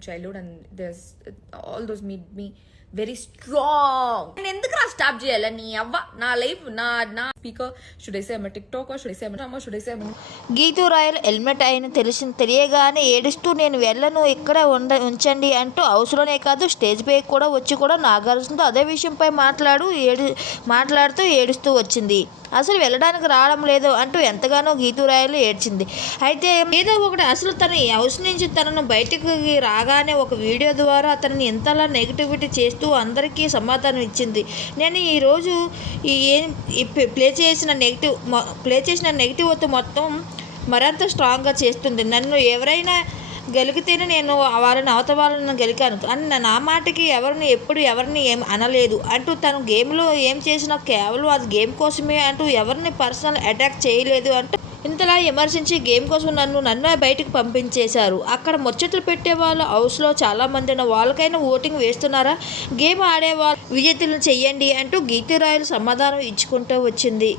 childhood and there's all those made me very strong. And stop చేయాలి. నీ అవ్వ నా లైఫ్ నా నా speaker should TikTok should ఐసే షుడ్ గీతు రాయల్ హెల్మెట్ అయిన తెలిసిన తెలియగానే ఏడుస్తూ నేను వెళ్ళను ఇక్కడ ఉండ ఉంచండి అంటూ హౌస్లోనే కాదు స్టేజ్ పై కూడా వచ్చి కూడా నాగార్జునతో అదే విషయంపై మాట్లాడు ఏడు మాట్లాడుతూ ఏడుస్తూ వచ్చింది. అసలు వెళ్ళడానికి రావడం లేదు అంటూ ఎంతగానో గీతూ ఏడ్చింది. అయితే ఏదో ఒకటి అసలు తన హౌస్ నుంచి తనను బయటకు రాగానే ఒక వీడియో ద్వారా అతనిని ఎంతలా నెగిటివిటీ చేస్తూ అందరికీ సమాధానం ఇచ్చింది. నేను ఈరోజు ఈ ఏం ప్లే చేసిన నెగిటివ్ ప్లే చేసిన నెగిటివ్ మొత్తం మరింత స్ట్రాంగ్గా చేస్తుంది. నన్ను ఎవరైనా గెలికితేనే నేను వాళ్ళని అవత వాళ్ళని గెలికాను. అని నా- నా మాటకి ఎవరిని ఎప్పుడు ఎవరిని ఏం అనలేదు. అంటూ తను గేమ్లో ఏం చేసినా కేవలం అది గేమ్ కోసమే అంటూ ఎవరిని పర్సనల్ అటాక్ చేయలేదు అంటూ ఇంతలా విమర్శించి గేమ్ కోసం నన్ను నన్ను బయటకు పంపించేశారు. అక్కడ ముచ్చట్లు పెట్టే వాళ్ళు హౌస్లో చాలామంది ఉన్న వాళ్ళకైనా ఓటింగ్ వేస్తున్నారా? గేమ్ ఆడేవాళ్ళు విజేతలను చెయ్యండి అంటూ గీతిరాయలు సమాధానం ఇచ్చుకుంటూ వచ్చింది.